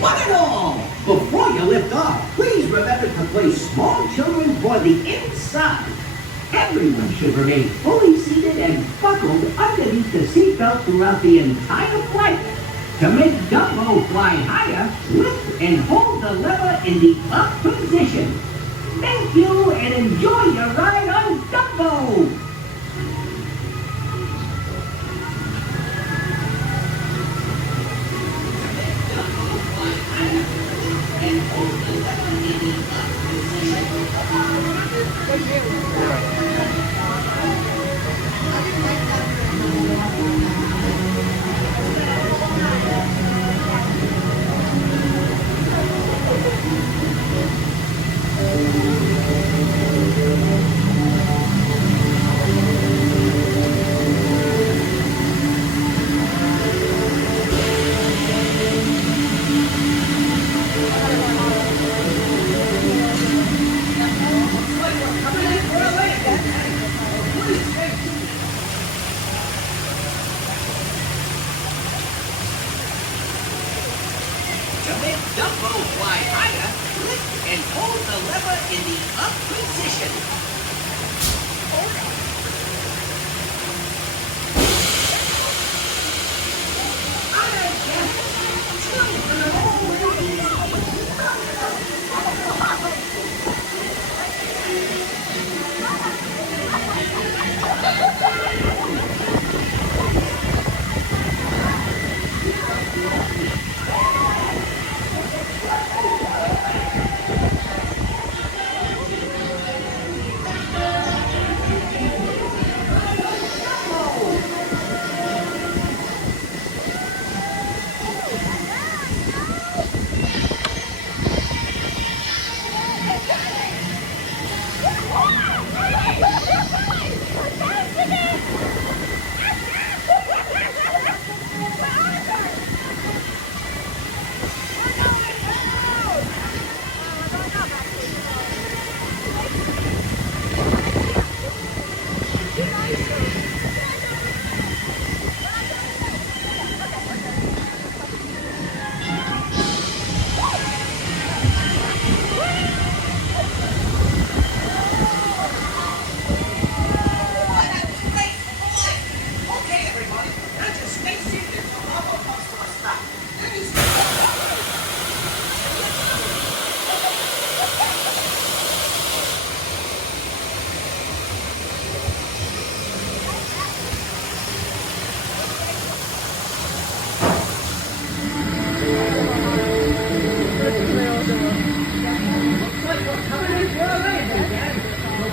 one and all. Before you lift off, please remember to place small children for the inside. Everyone should remain fully seated and buckled underneath the seatbelt throughout the entire flight. To make Dumbo fly higher, lift and hold the lever in the up position. Thank you and enjoy your ride on Dumbo! To make Dumbo fly higher, lift and hold the lever in the up position.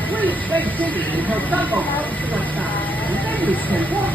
Please stay seated until Dumbo comes to a stop, and then we can walk.